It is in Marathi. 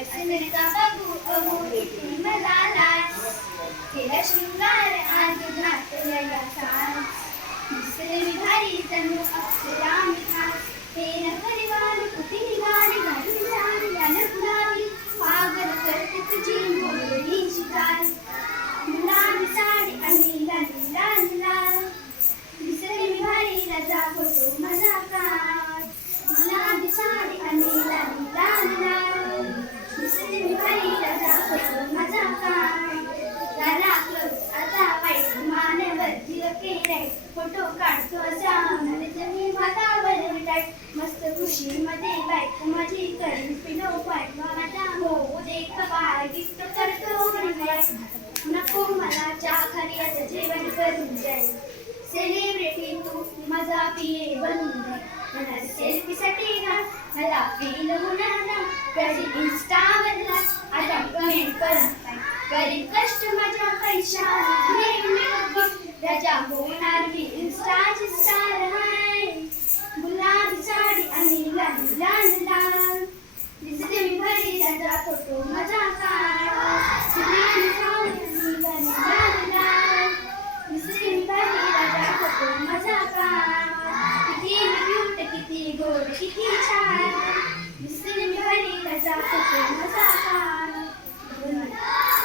असं बघू अहो येते मला लाज केला शृंगार आज घातला या साज दिसले मी भारी जणू अक्षरा मी खास हे नखरे वाली कुठे निघाली घालून जाण यानं गुलाबी पागल करते तुझी मोरणी शिकार गुलाबी साडी आणि लाल लाल लाल दिसले मी भारी राजा फोटो माझा काढ गुलाबी साडी आणि लाल लाल लाल दिसले मी भारी राजा फोटो माझा काढ झाला क्लोज आता वाईट मानेवर जीव केलाय फोटो काढतो असा जमीन हातावर टाईट मस्त खुशीमध्ये बाईक माझी करीन पिलो पाय माझा हो देख बाय गिफ्ट करतो नको मला चहा खाली आता जेवण करून जाईल सेलिब्रिटी तू माझा पिये बनून जाईल मला सेल्फीसाठी ना मला फील होणार ना कधी इंस्टावरला आता कमेंट करून काय करीन कष्ट